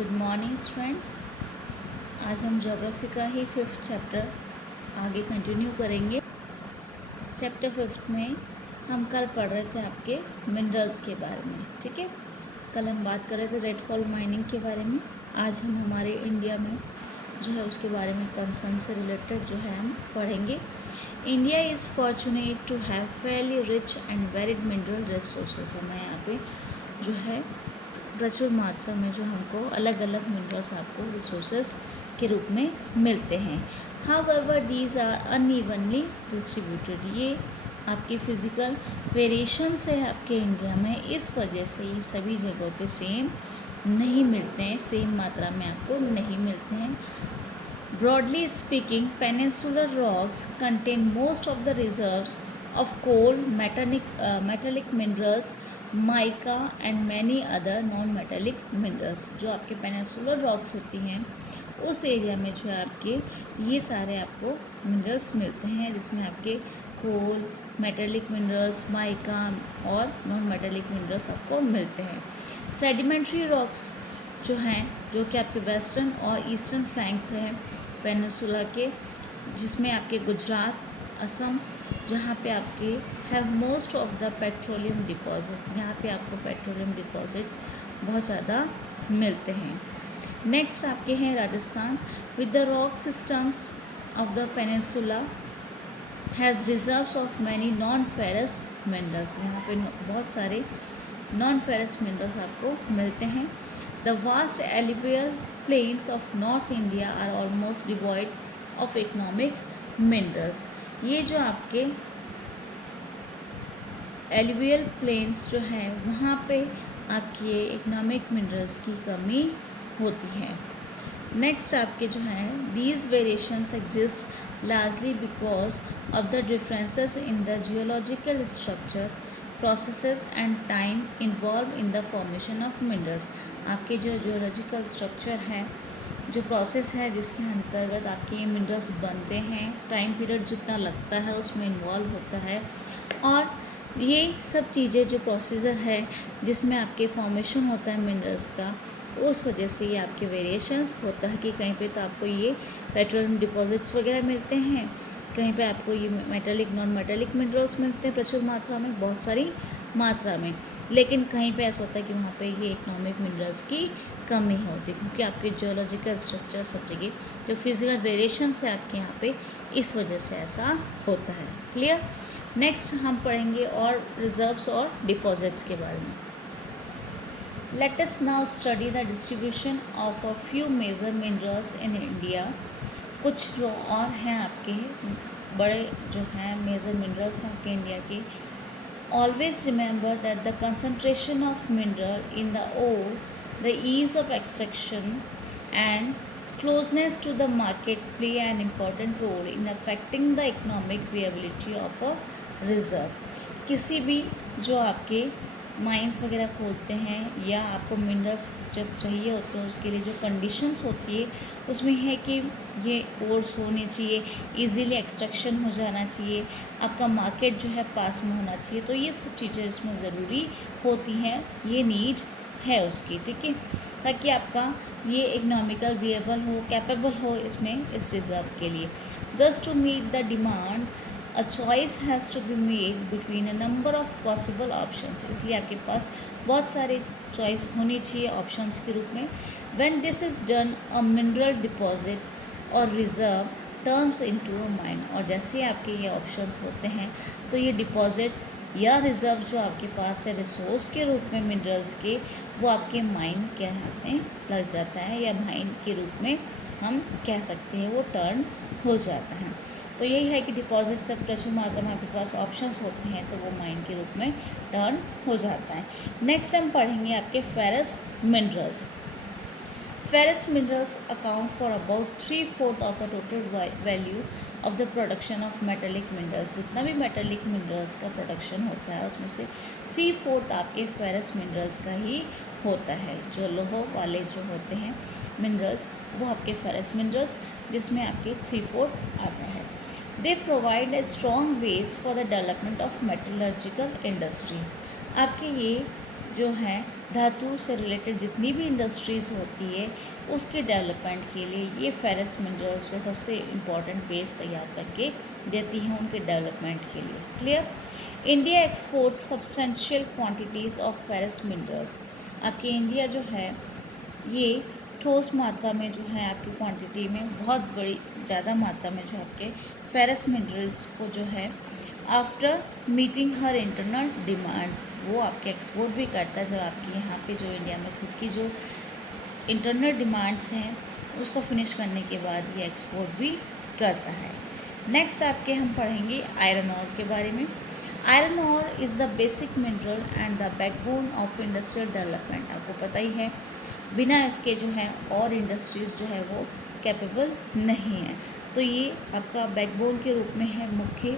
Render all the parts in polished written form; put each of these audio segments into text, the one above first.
Good morning friends. आज हम geography का ही 5th चैप्टर आगे कंटिन्यू करेंगे। चैप्टर 5th में हम कल पढ़ रहे थे आपके मिनरल्स के बारे में। ठीक है, कल हम बात कर रहे थे रेड कोल माइनिंग के बारे में। आज हम हमारे इंडिया में जो है उसके बारे में कंसर्न से रिलेटेड जो है हम पढ़ेंगे। India is fortunate to have fairly rich and varied mineral resources. हमें यहाँ पे जो है प्रचुर मात्रा में जो हमको अलग अलग मिनरल्स आपको रिसोर्सेज के रूप में मिलते हैं। However these are unevenly distributed. ये आपके फिज़िकल वेरिएशंस है आपके इंडिया में, इस वजह से ये सभी जगहों पे सेम नहीं मिलते हैं, सेम मात्रा में आपको नहीं मिलते हैं। Broadly speaking, peninsular rocks contain most of the reserves of coal, metallic minerals, mica and many other non-metallic minerals। जो आपके पेनिनसुलर रॉक्स होती हैं उस एरिया में जो है आपके ये सारे आपको मिनरल्स मिलते हैं, जिसमें आपके कोल, मेटेलिक मिनरल्स, माइका और नॉन मेटेलिक मिनरल्स आपको मिलते हैं। सेडिमेंट्री रॉक्स जो हैं, जो कि आपके वेस्टर्न और ईस्टर्न फ्लैंक्स हैं पेनिनसुला के, जिसमें आपके गुजरात, असम, जहाँ पे आपके have most of the petroleum deposits. यहाँ पे आपको पेट्रोलियम डिपॉजिट्स बहुत ज़्यादा मिलते हैं। नेक्स्ट आपके हैं Rajasthan, with the rock systems of the peninsula has reserves of many non ferrous minerals. यहाँ पे बहुत सारे नॉन फेरस मिनरल्स आपको मिलते हैं। The vast alluvial plains of North India are almost devoid of economic minerals। ये जो आपके एलिवियल प्लेन्स जो हैं वहाँ पे आपकी इकोनॉमिक मिनरल्स की कमी होती है। नेक्स्ट आपके जो हैं these variations exist largely because of the differences in the geological structure, processes and time involved in the formation of minerals। आपके जो जियोलॉजिकल स्ट्रक्चर है, जो प्रोसेस है जिसके अंतर्गत आपके ये मिनरल्स बनते हैं, टाइम पीरियड जितना लगता है उसमें इन्वॉल्व होता है, और ये सब चीज़ें जो प्रोसीजर है जिसमें आपके फॉर्मेशन होता है मिनरल्स का, उस वजह से ये आपके वेरिएशंस होता है कि कहीं पे तो आपको ये पेट्रोलियम डिपॉजिट्स वगैरह मिलते हैं, कहीं पे आपको ये मेटेलिक नॉन मेटेलिक मिनरल्स मिलते हैं प्रचुर मात्रा में, बहुत सारी मात्रा में, लेकिन कहीं पे ऐसा होता है कि वहाँ पे ये इकोनॉमिक मिनरल्स की कमी होती है, क्योंकि आपके जियोलॉजिकल स्ट्रक्चर सब जगह जो फिजिकल वेरिएशंस है आपके यहाँ पे, इस वजह से ऐसा होता है। क्लियर। नेक्स्ट हम पढ़ेंगे और रिजर्व्स और डिपॉजिट्स के बारे में। Let us now study the distribution of a few major minerals in India. कुछ जो और हैं आपके बड़े जो हैं मेजर मिनरल्स हैं आपके इंडिया के। Always remember that the concentration of mineral in the ore, the ease of extraction and closeness to the market play an important role in affecting the economic viability of a reserve। किसी भी जो आपके mines वगैरह खोदते हैं या आपको minerals जब चाहिए होते हैं, उसके लिए जो कंडीशंस होती है उसमें है कि ये ओर्स होने चाहिए, इजीली एक्सट्रैक्शन हो जाना चाहिए, आपका मार्केट जो है पास में होना चाहिए। तो ये सब चीज़ें इसमें ज़रूरी होती हैं, ये नीड है उसकी। ठीक है, ताकि आपका ये इकोनॉमिकल विएबल हो, कैपेबल हो इसमें इस रिज़र्व के लिए। दस to meet the demand a choice has to be made between a number of possible options। इसलिए आपके पास बहुत सारे चॉइस होनी चाहिए ऑप्शंस के रूप में। when this is done a mineral deposit or reserve turns into a mine। और जैसे ही आपके ये ऑप्शंस होते हैं तो ये डिपॉजिट या रिज़र्व जो आपके पास है रिसोर्स के रूप में मिनरल्स के, वो आपके माइन कहलाने लग जाता है, या माइन के रूप में हम कह सकते हैं वो टर्न हो जाता है। तो यही है कि डिपॉजिट से प्रचुर मात्रा में आपके पास ऑप्शंस होते हैं तो वो माइन के रूप में टर्न हो जाता है। नेक्स्ट हम पढ़ेंगे आपके ferrous minerals. Ferrous minerals account for about 3/4 of the total value of the production of metallic minerals. जितना भी मेटेलिक मिनरल्स का प्रोडक्शन होता है उसमें से 3/4 आपके फेरस मिनरल्स का ही होता है। जो लोह वाले जो होते हैं मिनरल्स वो आपके फेरस मिनरल्स, जिसमें आपके 3/4 आता है। They provide a strong base for the development of metallurgical industries। आपके ये जो है धातु से रिलेटेड जितनी भी इंडस्ट्रीज़ होती है उसके डेवलपमेंट के लिए ये फेरस मिनरल्स जो सबसे इम्पॉर्टेंट बेस तैयार करके देती हैं उनके डेवलपमेंट के लिए। Clear. India exports substantial quantities of ferrous minerals. आपके इंडिया जो है ये ठोस मात्रा में जो है आपकी क्वांटिटी में बहुत बड़ी ज़्यादा मात्रा में जो आपके फेरस मिनरल्स को जो है आफ्टर मीटिंग हर इंटरनल डिमांड्स वो आपके एक्सपोर्ट भी करता है। जब आपकी यहाँ पे जो इंडिया में खुद की जो इंटरनल डिमांड्स हैं उसको फिनिश करने के बाद ये एक्सपोर्ट भी करता है। नेक्स्ट आपके हम पढ़ेंगे आयरन ऑर के बारे में। Iron or is the basic mineral and the backbone of industrial development. आपको पता ही है बिना इसके जो है और इंडस्ट्रीज़ जो है वो कैपेबल नहीं है। तो ये आपका बैकबोन के रूप में है, मुख्य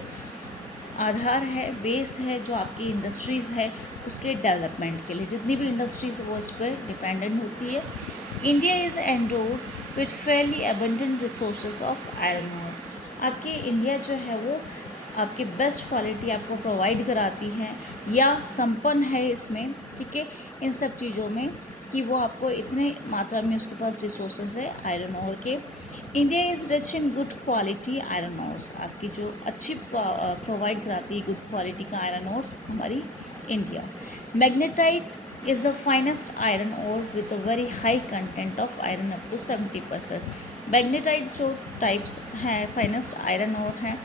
आधार है, बेस है जो आपकी इंडस्ट्रीज़ है उसके डेवलपमेंट के लिए। जितनी भी इंडस्ट्रीज़ वो इस पर डिपेंडेंट होती है। India is endowed with Fairlie abundant resources of iron or. आपके इंडिया जो है वो आपकी बेस्ट क्वालिटी आपको प्रोवाइड कराती है या संपन्न है इसमें, ठीक है, इन सब चीज़ों में कि वो आपको इतने मात्रा में उसके पास रिसोर्सेज है आयरन ऑर के। India is rich in good quality iron ores. आपकी जो अच्छी प्रोवाइड कराती है गुड क्वालिटी का आयरन ऑर्स हमारी India. Magnetite is the finest iron ore with a very high content of iron up to 70%। Magnetite जो types हैं finest iron ore हैं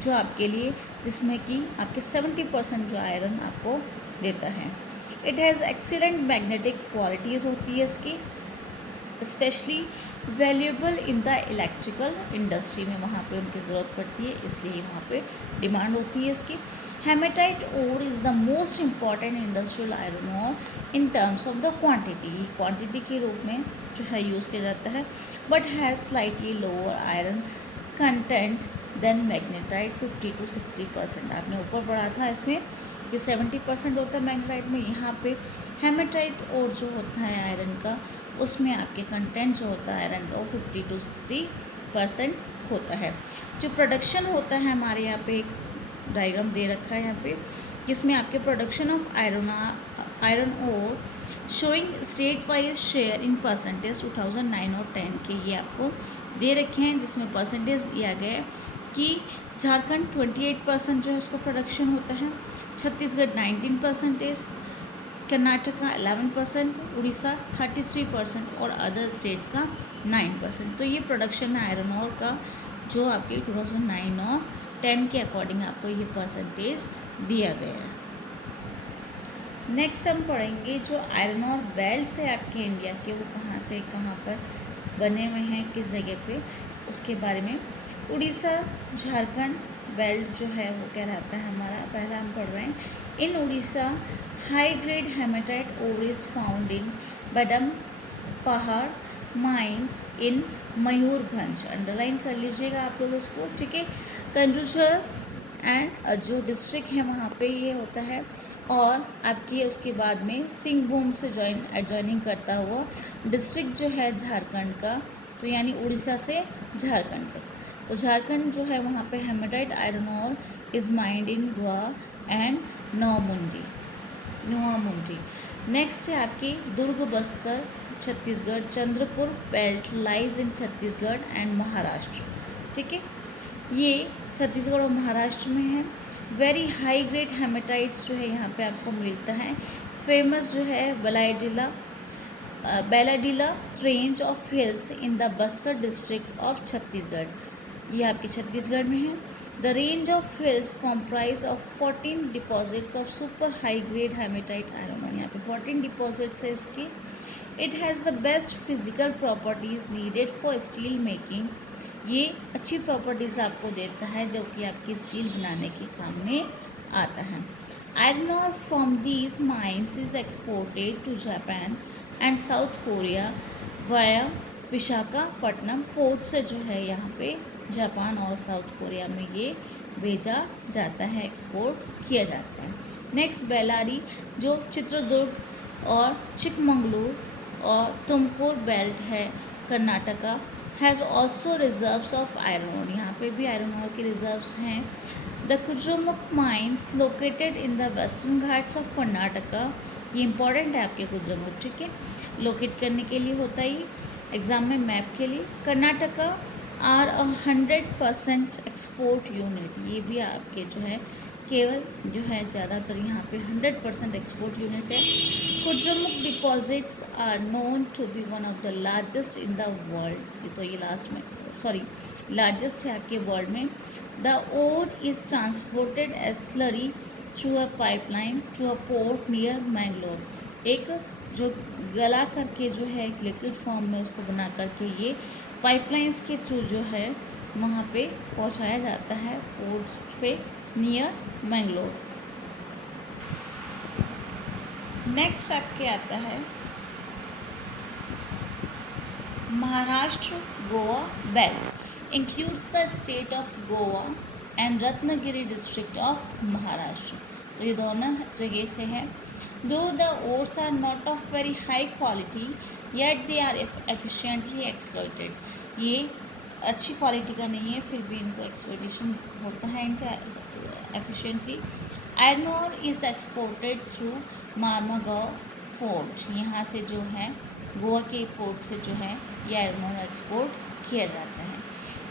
जो आपके लिए जिसमें कि आपके 70% जो आयरन आपको देता है। It has excellent magnetic qualities होती है इसकी, specially valuable in the electrical industry में वहाँ पे उनकी ज़रूरत पड़ती है, इसलिए वहाँ पे डिमांड होती है इसकी। Haematite ore is the most important industrial iron ore in terms of the quantity के रूप में जो है यूज़ किया जाता है, but has slightly lower iron content than magnetite 50 to 60%। आपने ऊपर पढ़ा था इसमें कि 70% होता है मैग्नेटाइट में, यहाँ पे हेमेटाइट और जो होता है आयरन का उसमें आपके कंटेंट जो होता है आयरन का वो 50 to 60% होता है। जो प्रोडक्शन होता है हमारे यहाँ पे एक डायग्राम दे रखा है यहाँ पे जिसमें आपके production of iron ore showing state wise share in percentage 2009 और 10 के ये आपको दे रखे हैं, जिसमें परसेंटेज दिया गया है कि झारखंड 28% जो है उसका प्रोडक्शन होता है, छत्तीसगढ़ 19%, कर्नाटका 11%, उड़ीसा 33% और अदर स्टेट्स का 9%। तो ये प्रोडक्शन है आयरन ओर का जो आपके 2009 और 10 के अकॉर्डिंग आपको ये परसेंटेज दिया गया है। नेक्स्ट हम पढ़ेंगे जो आयरन ओर बेल्ट्स है आपके इंडिया के वो कहाँ से कहाँ पर बने हुए हैं, किस जगह पे, उसके बारे में। उड़ीसा झारखंड बेल्ट जो है वो क्या रहता है हमारा, पहला हम पढ़ रहे हैं। In Orissa high grade hematite ore is found in Badampahar mines in Mayurbhanj. Underline कर लीजिएगा आप लोग उसको, ठीक है। कंजूसर एंड जो डिस्ट्रिक्ट है वहाँ पे ये होता है, और आपकी उसके बाद में सिंहभूम से एडजॉइनिंग करता हुआ डिस्ट्रिक्ट जो है झारखंड का, तो यानी उड़ीसा से झारखंड तक। तो झारखंड जो है वहाँ पे hematite iron ore is mined in Goa and Noamundi. Next है आपकी Durg Bastar Chhattisgarh. Chandrapur belt lies in Chhattisgarh and Maharashtra, ठीक है, ये छत्तीसगढ़ और महाराष्ट्र में है। वेरी हाई ग्रेड हेमेटाइट्स जो है यहाँ पे आपको मिलता है। फेमस जो है Bailadila range of hills in the Bastar district of Chhattisgarh, ये आपके छत्तीसगढ़ में है। The range of hills comprise of 14 deposits of super high grade haematite iron ore. यहाँ पे 14 डिपॉजिट्स है इसकी। It has the best physical properties needed for steel making, ये अच्छी प्रॉपर्टीज़ आपको देता है जो कि आपकी स्टील बनाने के काम में आता है। Iron ore from these mines is exported to Japan and South Korea via Visakhapatnam port से जो है यहाँ पे जापान और साउथ कोरिया में ये भेजा जाता है, एक्सपोर्ट किया जाता है। नेक्स्ट बेलारी जो चित्रदुर्ग और चिकमंगलूर और तुमकुर बेल्ट है Karnataka, has also reserves of iron ore, यहाँ पे भी आयरन ओर के रिजर्व्स हैं। The Kudremukh mines located in the Western Ghats of Karnataka, ये इंपॉर्टेंट है आपके कुद्रेमुख, ठीक है, लोकेट करने के लिए होता है ये एग्ज़ाम में मैप के लिए। कर्नाटका आर 100% एक्सपोर्ट यूनिट, ये भी आपके जो है केवल जो है ज़्यादातर यहाँ पे 100% एक्सपोर्ट यूनिट है। Kudremukh deposits are known to be one of the largest in the world, ये तो ये लास्ट में लार्जेस्ट है आपके वर्ल्ड में। The ore is transported as slurry through a pipeline to a port near Mangalore, एक जो गला करके जो है एक लिक्विड फॉर्म में उसको बना करके ये पाइपलाइंस के थ्रू जो है वहाँ पे पहुँचाया जाता है पोर्ट पे नियर मैंगलोर। नेक्स्ट आपके आता है Maharashtra Goa belt, includes the state of Goa and Ratnagiri district of Maharashtra, तो ये दोनों जगह से है। Though the ores are not of very high quality yet they are efficiently exploited, ये अच्छी क्वालिटी का नहीं है फिर भी इनको एक्सप्लॉइटेशन होता है इनका efficiently. Iron ore is exported through Marmagao port, यहाँ से जो है गोवा के पोर्ट से जो है ये आयरन ओर एक्सपोर्ट किया जाता है।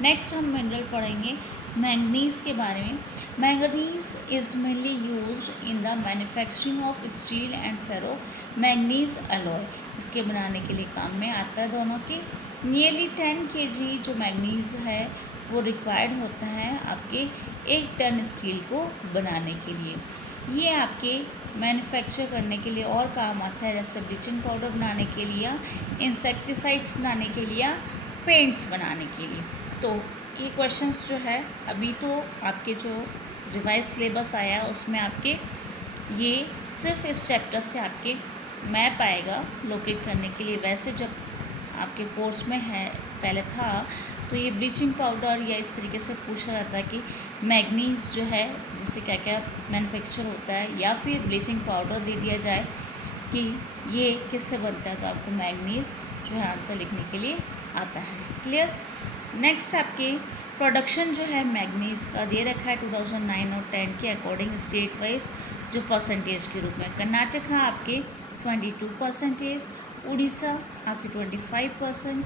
नेक्स्ट हम मिनरल पढ़ेंगे मैंगनीज़ के बारे में। Manganese is mainly used in the manufacturing of steel and ferro manganese alloy, इसके बनाने के लिए काम में आता है दोनों के। नियरली 10 kg जो मैंगनीज़ है वो रिक्वायर्ड होता है आपके 1 टन स्टील को बनाने के लिए। ये आपके मैन्युफैक्चर करने के लिए और काम आता है, जैसे ब्लीचिंग पाउडर बनाने के लिए, इंसेक्टिसाइड्स बनाने के लिए, पेंट्स बनाने के लिए। तो ये क्वेश्चंस जो है अभी तो आपके जो रिवाइज सिलेबस आया उसमें आपके ये सिर्फ इस चैप्टर से आपके मैप आएगा लोकेट करने के लिए। वैसे जब आपके कोर्स में है पहले था तो ये ब्लीचिंग पाउडर या इस तरीके से पूछा जाता है कि मैग्नीज़ जो है जिससे क्या क्या मैन्युफैक्चर होता है, या फिर ब्लीचिंग पाउडर दे दिया जाए कि ये किससे बनता है, तो आपको मैग्नीज़ जो है आंसर लिखने के लिए आता है। क्लियर। नेक्स्ट आपके प्रोडक्शन जो है मैग्नीज़ का दे रखा है 2009 और 10 के अकॉर्डिंग स्टेट वाइज जो परसेंटेज के रूप में। कर्नाटका आपके 22%, उड़ीसा आपके 25%,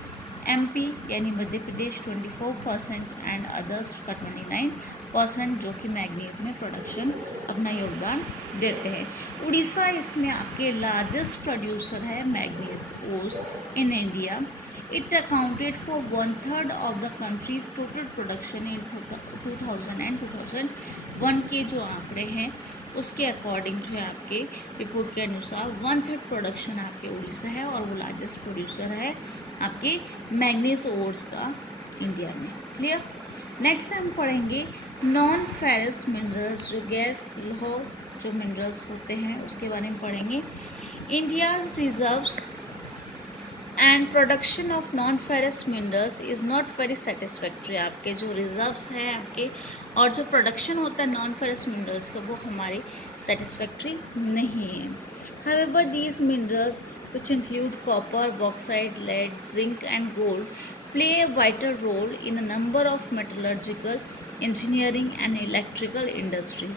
MP यानी मध्य प्रदेश 24% एंड अदर्स का 29% जो कि मैग्नीज़ में प्रोडक्शन अपना योगदान देते हैं। उड़ीसा इसमें आपके लार्जेस्ट प्रोड्यूसर है manganese ores in India. It accounted for 1/3 of the countries total production in 2000 and 2001 के जो आंकड़े हैं उसके अकॉर्डिंग जो है आपके रिपोर्ट के अनुसार 1/3 प्रोडक्शन आपके उड़ीसा है और वो लार्जेस्ट प्रोड्यूसर है आपके मैग्नीज ओर्स का इंडिया में। क्लियर। नेक्स्ट हम पढ़ेंगे नॉन फेरस मिनरल्स, जो गैर लौह जो मिनरल्स होते हैं उसके बारे में पढ़ेंगे। India's reserves and production of non ferrous minerals is not very satisfactory, आपके जो रिजर्व्स हैं आपके और जो प्रोडक्शन होता है नॉन फेरस मिनरल्स का वो हमारे सेटिस्फैक्ट्री नहीं है। However these minerals which include copper, bauxite, lead, zinc and gold play a vital role in a number of metallurgical, engineering and electrical industry।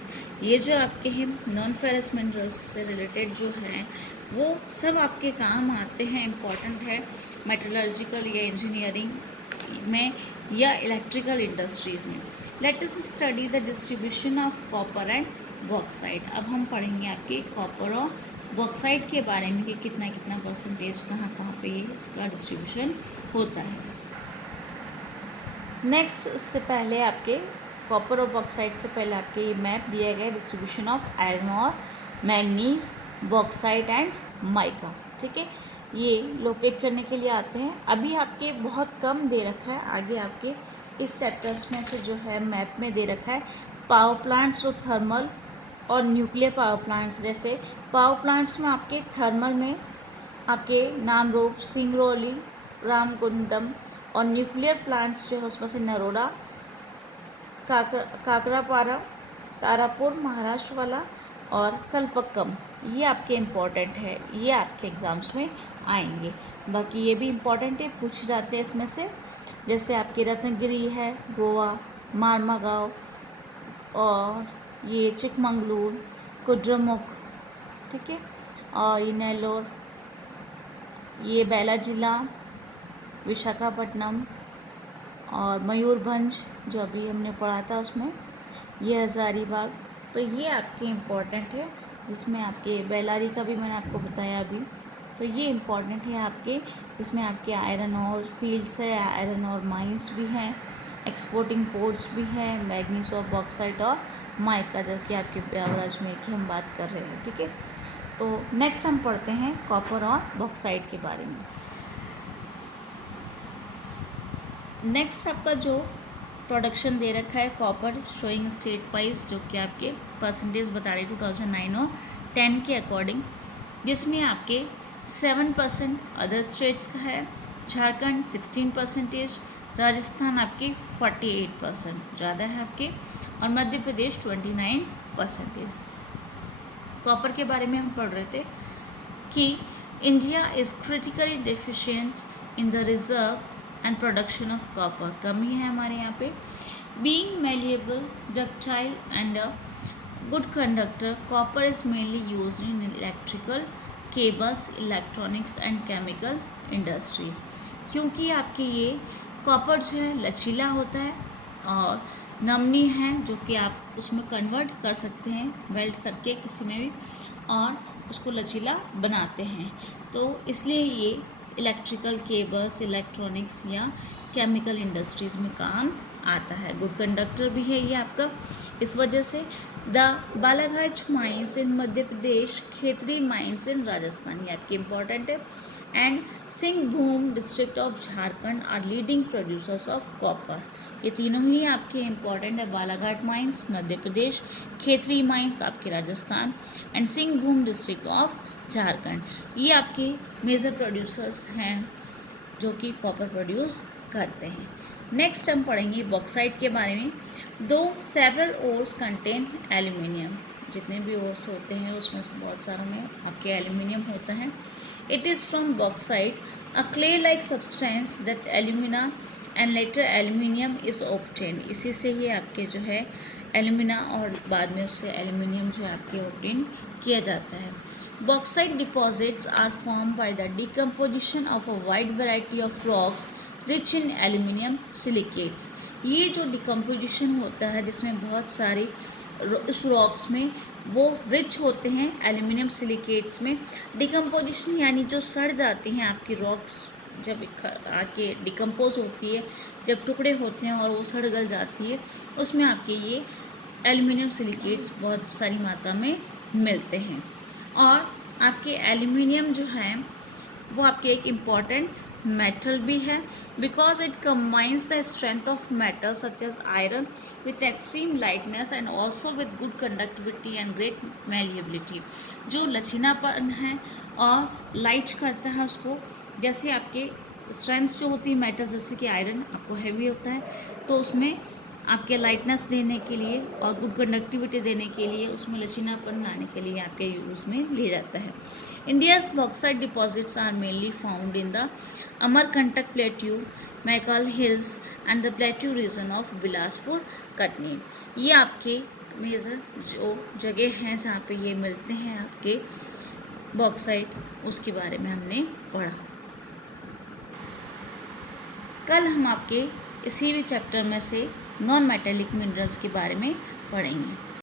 ये जो आपके हैं नॉन फेरस मिनरल्स से रिलेटेड जो हैं वो सब आपके काम आते हैं, इम्पॉर्टेंट है मेटलर्जिकल या इंजीनियरिंग में या इलेक्ट्रिकल इंडस्ट्रीज़ में। Let us study the distribution of copper and bauxite. अब हम पढ़ेंगे आपके कॉपर और बॉक्साइट के बारे में कि कितना कितना परसेंटेज कहाँ कहाँ पे इसका डिस्ट्रीब्यूशन होता है। नेक्स्ट इससे पहले आपके कॉपर और बॉक्साइट से पहले आपके ये मैप दिया गया डिस्ट्रीब्यूशन ऑफ आयरन और मैग्नीज, बॉक्साइट एंड माइका। ठीक है, ये लोकेट करने के लिए आते हैं। अभी आपके बहुत कम दे रखा है, आगे आपके इस चैप्टर्स में से जो है मैप में दे रखा है पावर प्लांट्स और थर्मल और न्यूक्लियर पावर प्लांट्स। जैसे पावर प्लांट्स में आपके थर्मल में आपके नामरूप, सिंगरौली, रामगुंडम और न्यूक्लियर प्लांट्स जो है उसमें से नरोडा, काकरापारा, तारापुर महाराष्ट्र वाला और कलपक्कम, ये आपके इम्पॉर्टेंट है, ये आपके एग्ज़ाम्स में आएंगे। बाकी ये भी इम्पॉर्टेंट है, पूछ जाते हैं इसमें से। जैसे आपकी रत्नागिरी है गोवा, मारमागांव और ये चिकमंगलूर, कुद्रेमुख, ठीक है, और ये नेल्लोर, ये बैला जिला, विशाखापट्टनम और मयूरभंज जो अभी हमने पढ़ा था उसमें, ये हज़ारीबाग। तो ये आपके इम्पोर्टेंट है, जिसमें आपके बेलारी का भी मैंने आपको बताया अभी। तो ये इम्पोर्टेंट है आपके, जिसमें आपके आयरन और फील्ड्स है, आयरन और माइंस भी हैं, एक्सपोर्टिंग पोर्ट्स भी हैं, मैग्नीज और बॉक्साइट और माइका, जबकि आपके प्रयागराज में की हम बात कर रहे हैं, ठीक है। तो नेक्स्ट हम पढ़ते हैं कॉपर और बॉक्साइट के बारे में। नेक्स्ट आपका जो प्रोडक्शन दे रखा है कॉपर शोइंग स्टेट वाइज, जो कि आपके परसेंटेज बता रहे 2009 और 10 के अकॉर्डिंग, जिसमें आपके 7% अदर स्टेट्स का है, झारखंड 16%, राजस्थान आपके 48% ज़्यादा है आपके, और मध्य प्रदेश 29%। कॉपर के बारे में हम पढ़ रहे थे कि India is critically deficient in the reserve and production of copper, कमी है हमारे यहाँ पे। Being malleable, ductile and a good conductor, copper is mainly used in electrical cables, electronics and chemical industry. क्योंकि आपके ये कॉपर जो है लचीला होता है और नमनीय है, जो कि आप उसमें कन्वर्ट कर सकते हैं वेल्ड करके किसी में भी, और उसको लचीला बनाते हैं। तो इसलिए ये इलेक्ट्रिकल केबल्स, इलेक्ट्रॉनिक्स या केमिकल इंडस्ट्रीज़ में काम आता है। गुड कंडक्टर भी है ये आपका। इस वजह से the Balaghat mines in Madhya Pradesh, Khetri mines in Rajasthan, ये आपके इम्पॉर्टेंट है, and Singhbhum district of Jharkhand are leading producers of copper. ये तीनों ही आपके इम्पॉर्टेंट है, बालाघाट माइंस मध्य प्रदेश, खेतरी माइंस आपके Rajasthan, and Singhbhum district of Jharkhand, ये आपके मेजर प्रोड्यूसर्स हैं जो कि कॉपर प्रोड्यूस करते हैं। नेक्स्ट हम पढ़ेंगे बॉक्साइट के बारे में। दो सेवरल ओर्स कंटेन एल्यूमिनियम, जितने भी ओर्स होते हैं उसमें से बहुत सारों में आपके एल्यूमिनियम होता है। It is from bauxite a clay like substance that alumina and later aluminium is obtain, इसी से ही आपके जो है एल्यूमिना और बाद में उससे एल्यूमिनियम जो है आपके ऑब्टेन किया जाता है। Bauxite deposits are formed by the decomposition of a wide variety of rocks rich in aluminium silicates। ये जो डिकम्पोजिशन होता है जिसमें बहुत सारे उस रॉक्स में वो रिच होते हैं एल्यूमिनियम सिलिकेट्स में। डिकम्पोजिशन यानी जो सड़ जाती हैं आपकी रॉक्स, जब आके डिकम्पोज होती है, जब टुकड़े होते हैं और वो सड़ गल जाती है, उसमें आपके ये एल्यूमिनियम सिलिकेट्स बहुत सारी मात्रा में मिलते हैं। और आपके एल्यूमिनियम जो है वो आपके एक इम्पॉर्टेंट मेटल भी है, because it combines the strength of metal such as iron with extreme lightness and also with good conductivity and great malleability. जो लचीलापन है और लाइट करता है उसको, जैसे आपके स्ट्रेंथ जो होती है मेटल, जैसे कि आयरन आपको हैवी होता है, तो उसमें आपके लाइटनेस देने के लिए और गुड कंडक्टिविटी देने के लिए, उसमें लचीलापन लाने के लिए आपके यूज़ में लिया जाता है। India's bauxite deposits are mainly found in the Amarkantak plateau, Maikal hills and the plateau region of Bilaspur Katni. ये आपके मेजर जो जगह हैं जहाँ पे ये मिलते हैं आपके बॉक्साइट, उसके बारे में हमने पढ़ा। कल हम आपके इसी भी चैप्टर में से नॉन मेटेलिक मिनरल्स के बारे में पढ़ेंगे।